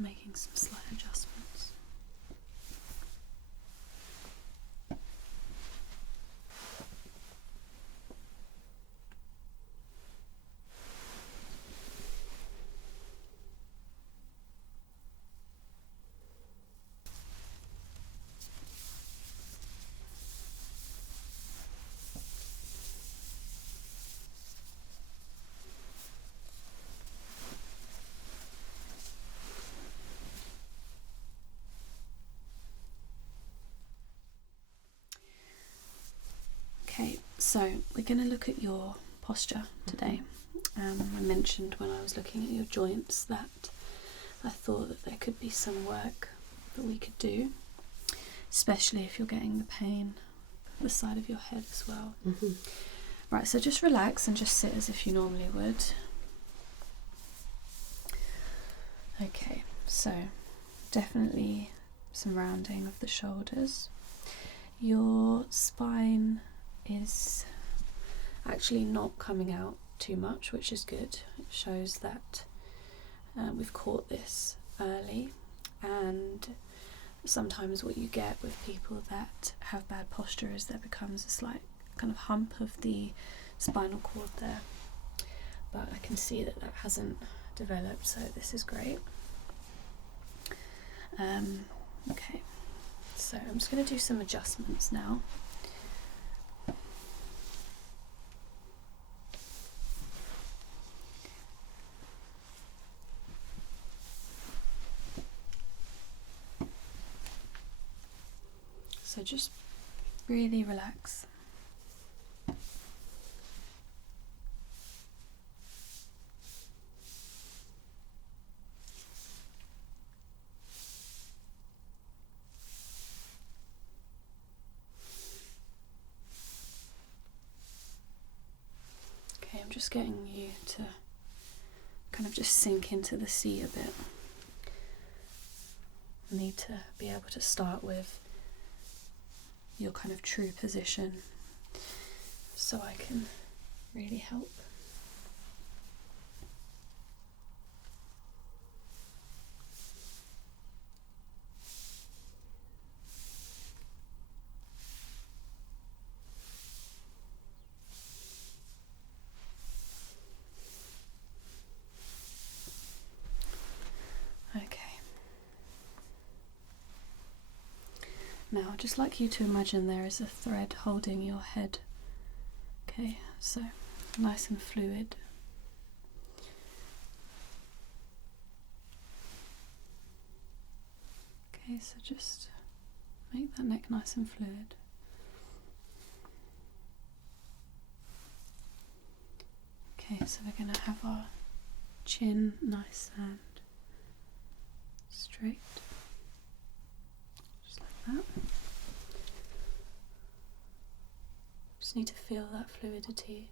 making some slight adjustments. Okay, so we're going to look at your posture today. I mentioned when I was looking at your joints that I thought that there could be some work that we could do, especially if you're getting the pain at the side of your head as well. Right, so just relax and just sit as if you normally would. Okay, so definitely some rounding of the shoulders. Your spine is actually not coming out too much, which is good. It shows that we've caught this early, and sometimes what you get with people that have bad posture is there becomes a slight kind of hump of the spinal cord there, but I can see that that hasn't developed, so this is great. Okay, so I'm just going to do some adjustments now. So just really relax. Okay, I'm just getting you to kind of just sink into the seat a bit. I need to be able to start with your kind of true position so I can really help. Okay. Now I'd just like you to imagine there is a thread holding your head. Okay, so nice and fluid. Okay, so just make that neck nice and fluid. Okay, so we're going to have our chin nice and straight. Just like that. Just need to feel that fluidity.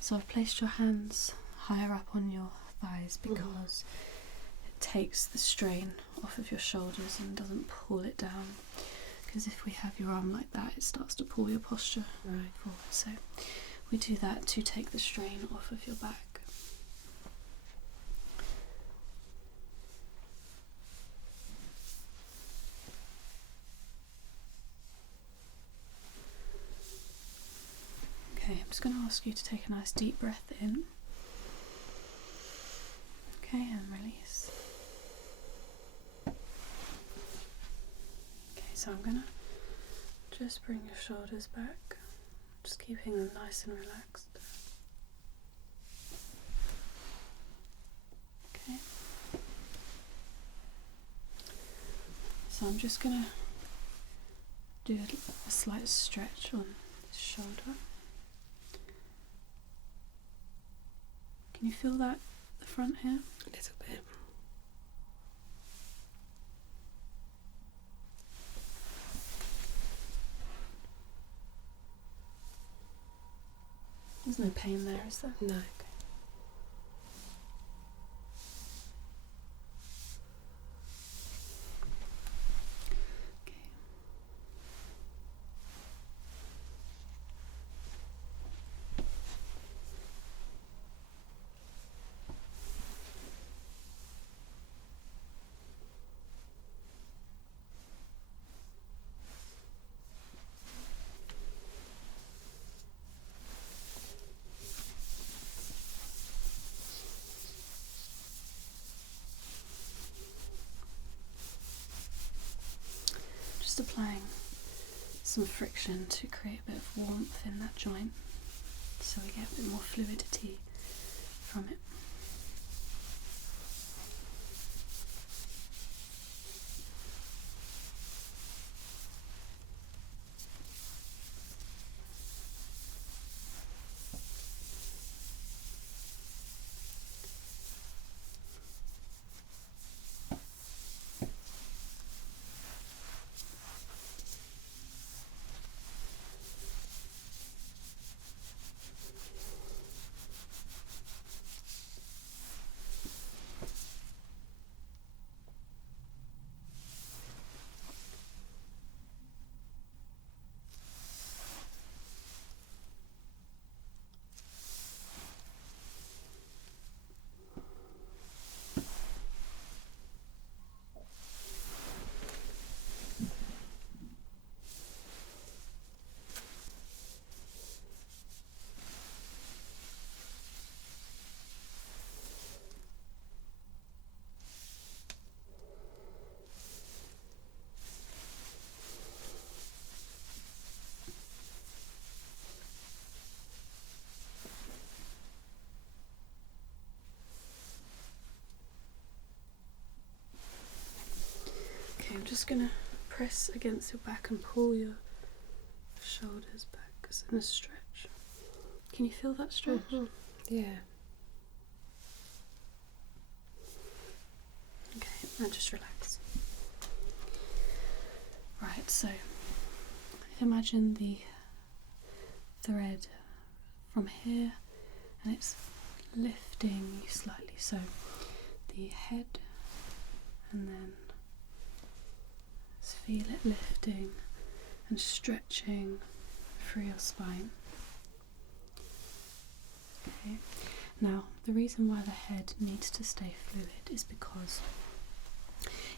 So I've placed your hands higher up on your thighs because it takes the strain off of your shoulders and doesn't pull it down. Because if we have your arm like that, it starts to pull your posture forward. So we do that to take the strain off of your back. Okay, I'm just going to ask you to take a nice deep breath in. Okay, and release. Okay, so I'm going to just bring your shoulders back, just keeping them nice and relaxed. Okay. So I'm just going to do a slight stretch on this shoulder. Can you feel that at the front here? A little bit. There's no pain there, is there? No. Just applying some friction to create a bit of warmth in that joint so we get a bit more fluidity from it. Okay, I'm just going to press against your back and pull your shoulders back in a stretch. Can you feel that stretch? Mm-hmm. Yeah. Okay, now just relax. Right, so imagine the thread from here and it's lifting you slightly. So the head, and then feel it lifting and stretching through your spine. Okay. Now, the reason why the head needs to stay fluid is because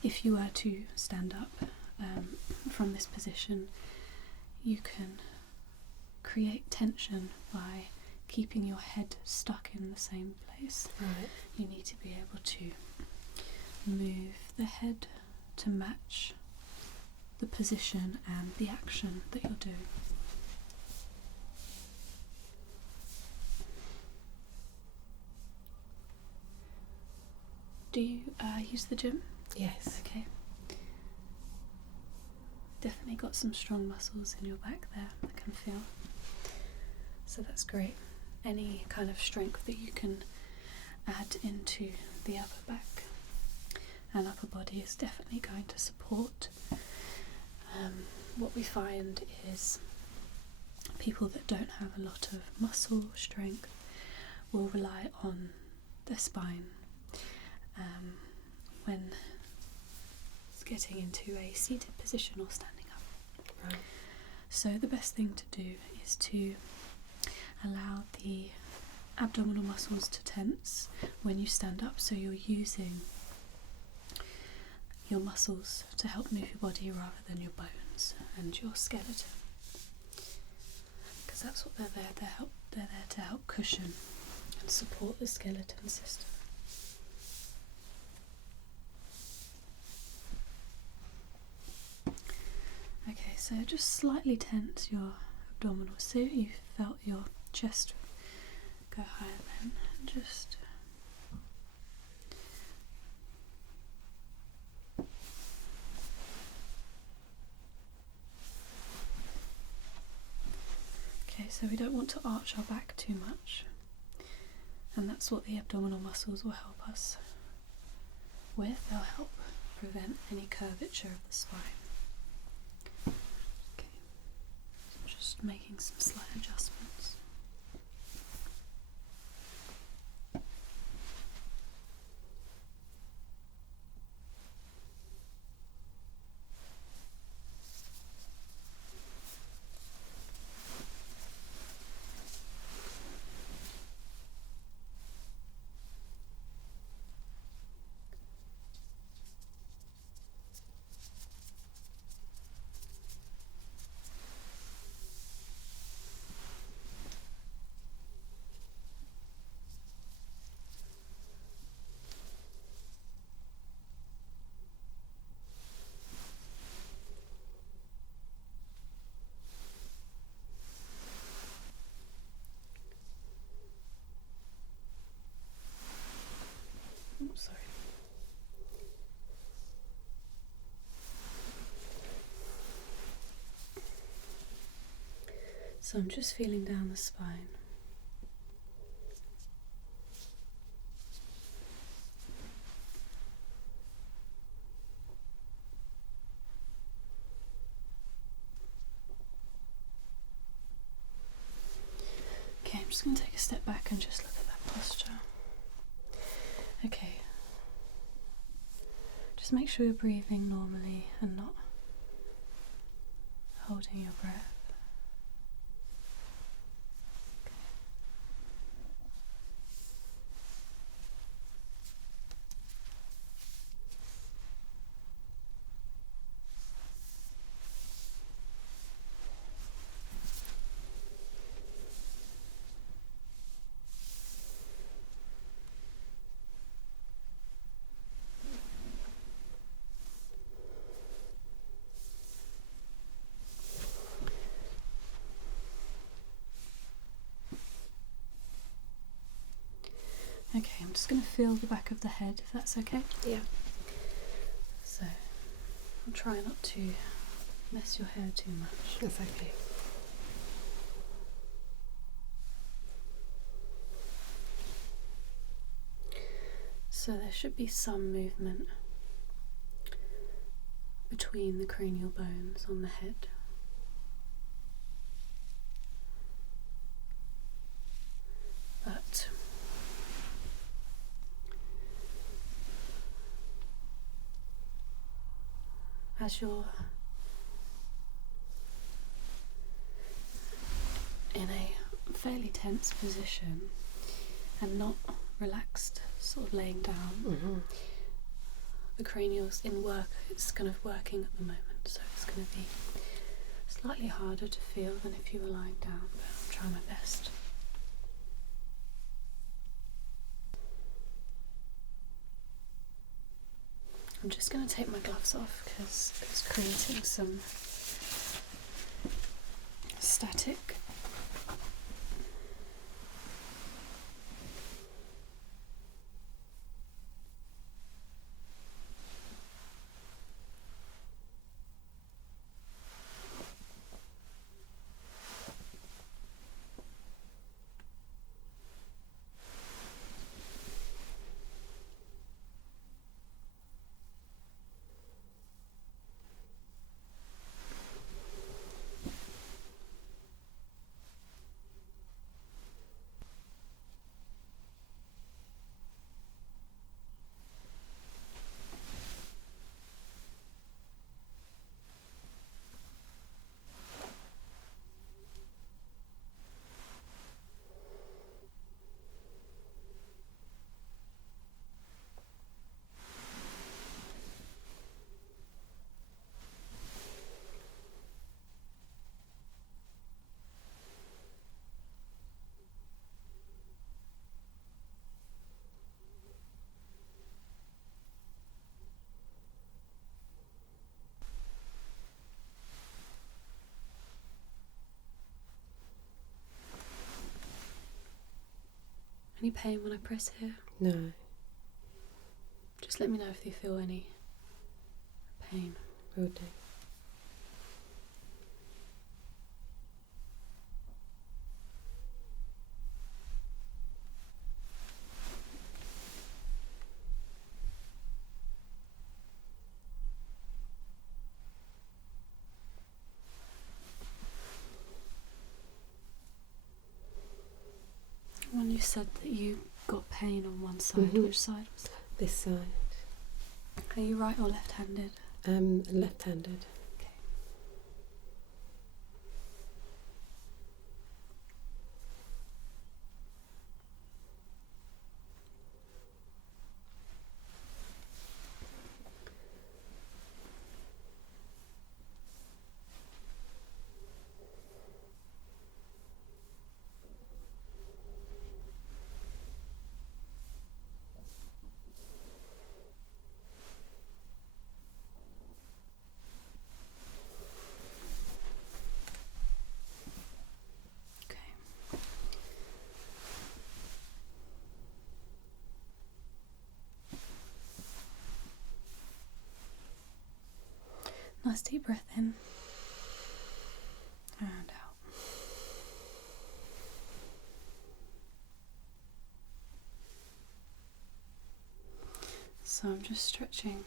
if you were to stand up from this position, you can create tension by keeping your head stuck in the same place. Right. You need to be able to move the head to match the position and the action that you're doing. Do you use the gym? Yes. Okay. Definitely got some strong muscles in your back there, I can feel. So that's great. Any kind of strength that you can add into the upper back and upper body is definitely going to support. What we find is people that don't have a lot of muscle strength will rely on their spine when it's getting into a seated position or standing up. Right. So the best thing to do is to allow the abdominal muscles to tense when you stand up, so you're using your muscles to help move your body rather than your bones and your skeleton, because that's what they're there to help. They're there to help cushion and support the skeleton system. Okay, so just slightly tense your abdominals. So you felt your chest go higher then, and just Okay, so we don't want to arch our back too much, and that's what the abdominal muscles will help us with. They'll help prevent any curvature of the spine. Okay, so just making some slight adjustments. Oh, sorry. So I'm just feeling down the spine. Okay, I'm just going to take a step back and just look at that posture. Okay. Just make sure you're breathing normally and not holding your breath. Okay, I'm just going to feel the back of the head, if that's okay. Yeah. So, I'll try not to mess your hair too much. That's okay. So there should be some movement between the cranial bones on the head. But as you're in a fairly tense position and not relaxed, sort of laying down, the cranial's in work, it's kind of working at the moment, so it's going to be slightly harder to feel than if you were lying down, but I'll try my best. I'm just going to take my gloves off because it's creating some static. Any pain when I press here? No. Just let me know if you feel any pain. Will do. you said that you got pain on one side. Which side was that? This side. Are you right or left-handed? Left-handed. Okay. Nice deep breath in and out. So I'm just stretching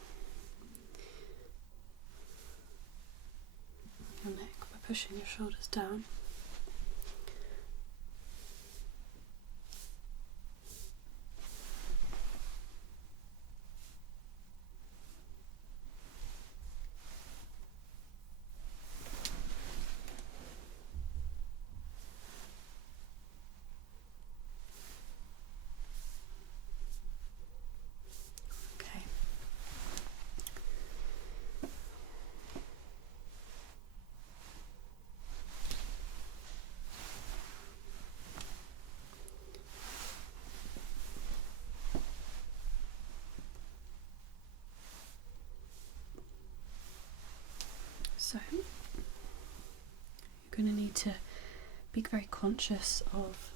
your neck by pushing your shoulders down. So you're going to need to be very conscious of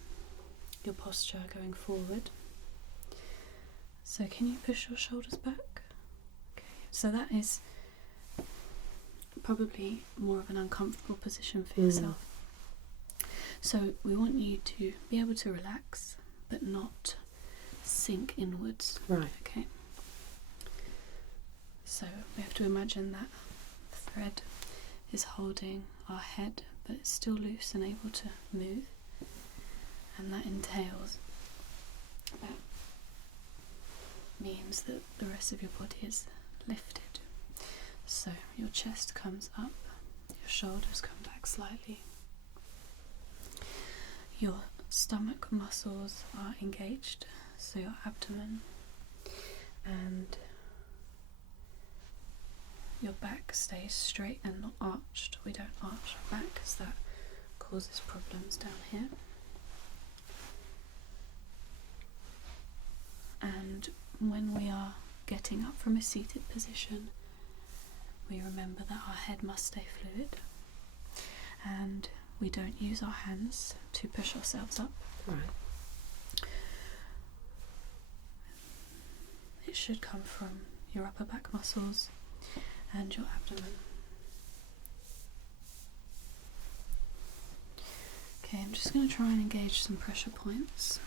your posture going forward. So can you push your shoulders back? Okay, so that is probably more of an uncomfortable position for yourself. So we want you to be able to relax but not sink inwards. Right. Okay. So we have to imagine that the thread is holding our head, but it's still loose and able to move, and that means that the rest of your body is lifted. So your chest comes up, your shoulders come back slightly, your stomach muscles are engaged, so your abdomen and your back stays straight and not arched. We don't arch our back because that causes problems down here. And when we are getting up from a seated position, we remember that our head must stay fluid and we don't use our hands to push ourselves up. Right. It should come from your upper back muscles and your abdomen. Okay, I'm just going to try and engage some pressure points.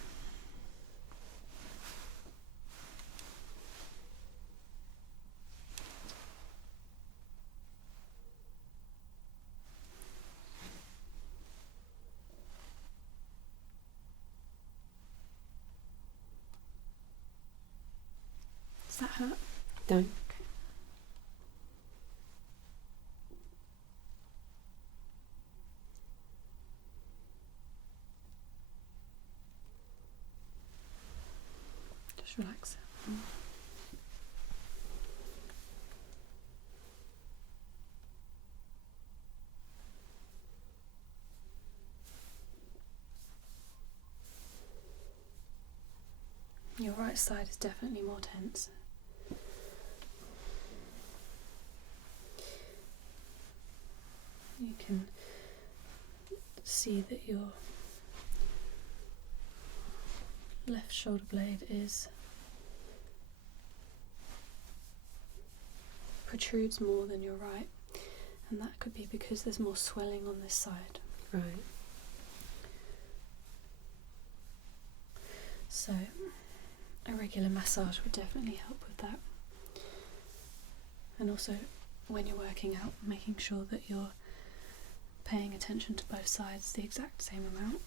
Does that hurt? Don't. Just relax it. Your right side is definitely more tense. You can see that your left shoulder blade protrudes more than your right, and that could be because there's more swelling on this side. Right. So a regular massage would definitely help with that. And also when you're working out, making sure that you're paying attention to both sides the exact same amount.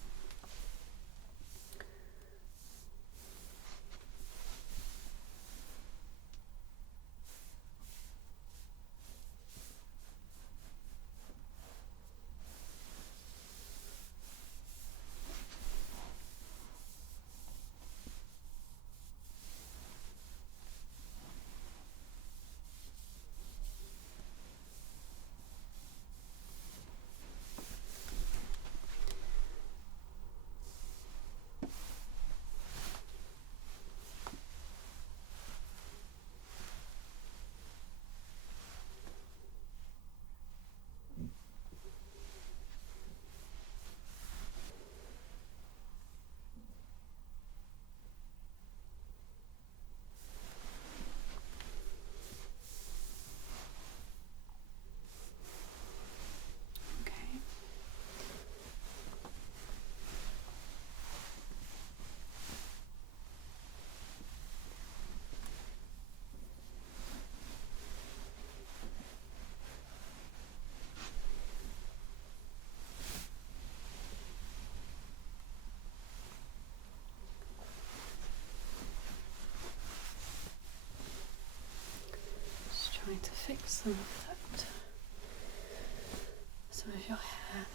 fix some of that, some of your hair.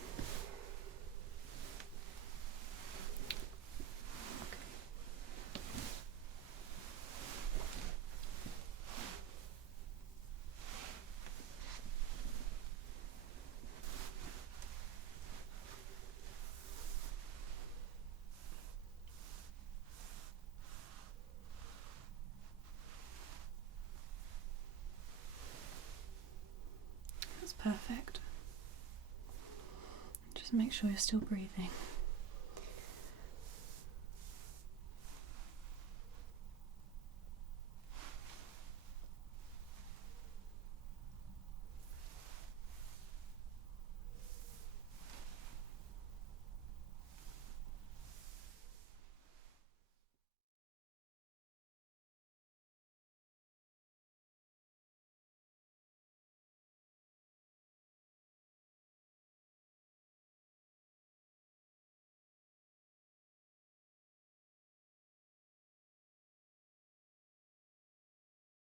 That's perfect. Just make sure you're still breathing.